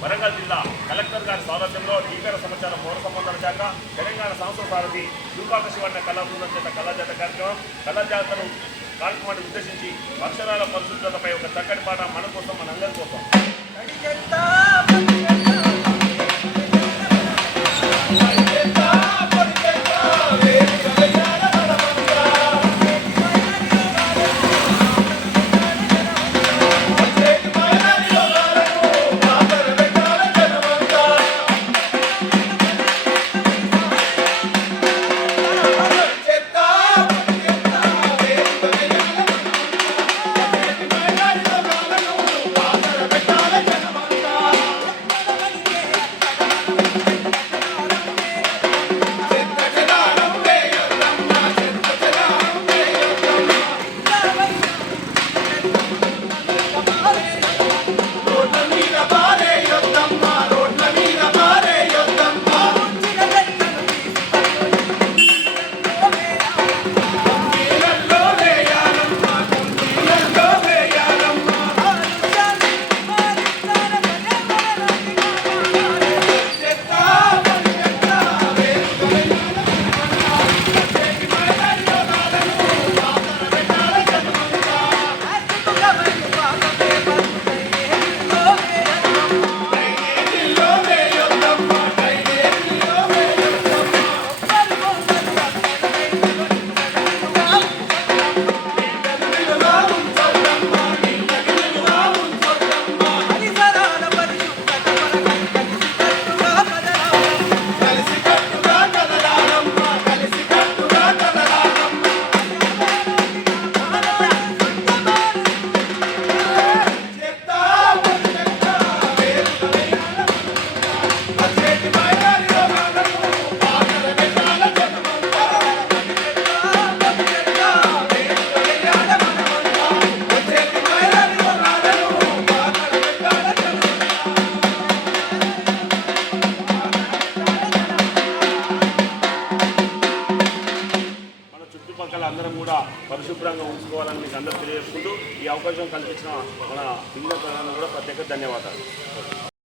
వరంగల్ జిల్లా కలెక్టర్ గారి స్వాగతంలో టీకాల సమాచారం పౌర సంబంధాల శాఖ తెలంగాణ సంస్థ సారథి శివకాక శివన్న కళాబృందం చేత కళాజాత కార్యక్రమాన్ని ఉద్దేశించి అక్షరాల పరిశుభ్రతపై ఒక చక్కటి పాట మన కోసం మనందరి కోసం. అందరం కూడా పరిశుభ్రంగా ఉంచుకోవాలని మీకు అందరూ తెలియజేసుకుంటూ ఈ అవకాశం కల్పించిన మన జిల్లా ప్రధాని కూడా ప్రత్యేక ధన్యవాదాలు.